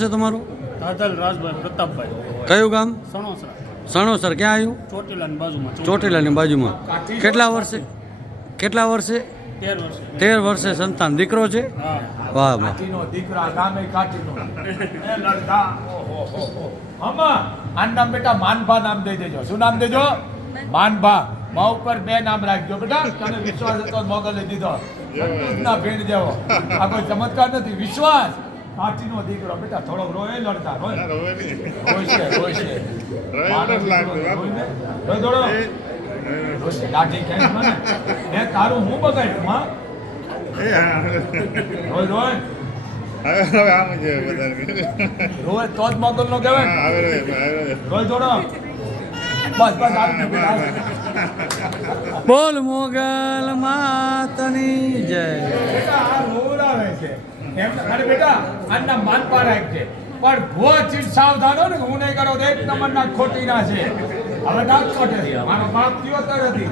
છે તમારું? દાદલ રાજભાઈ પ્રતાપભાઈ. કયું ગામ? સણોસરા. સણોસર. ક્યાં આવ્યું? ચોટીલાની બાજુમાં ચોટીલાની બાજુમાં. કેટલા વર્ષે? કેટલા વર્ષે? તેર વર્ષે. સંતાન. દીકરો છે? વાહ વાહ. દીકરા ગામે કાઠીનો એ લડકા ઓહો હો હો આમાં આનું નામ બેટા માનભા નામ દઈ દેજો. શું નામ દેજો? માનભા. મા ઉપર બે નામ રાખજો બેટા. તને વિશ્વાસ હતો મોગલે દીધો. ના ભેણ જેવો. આ કોઈ ચમત્કાર નથી. વિશ્વાસ. કાઠીનો દીકરો બેટા થોડોક રોય લડતા રોય રોય છે. રોય છે માનો રોય ને? છે. લાઠી ખેંચમાં ને એ તારું હું બગાડ્યું હા. રોય રોય. રોય તો જ મોગલ નો કહેવાય રોય દોડો. બસ બસ બોલ મોગલ માતની જય. એમ અરે બેટા આના માનપા છે. પણ ભો ચીજ સાવધાનો ને હું નહીં કરો એક નંબરના ખોટી ના છે. હવે ના ખોટે મારો બાપ કયો તર નથી.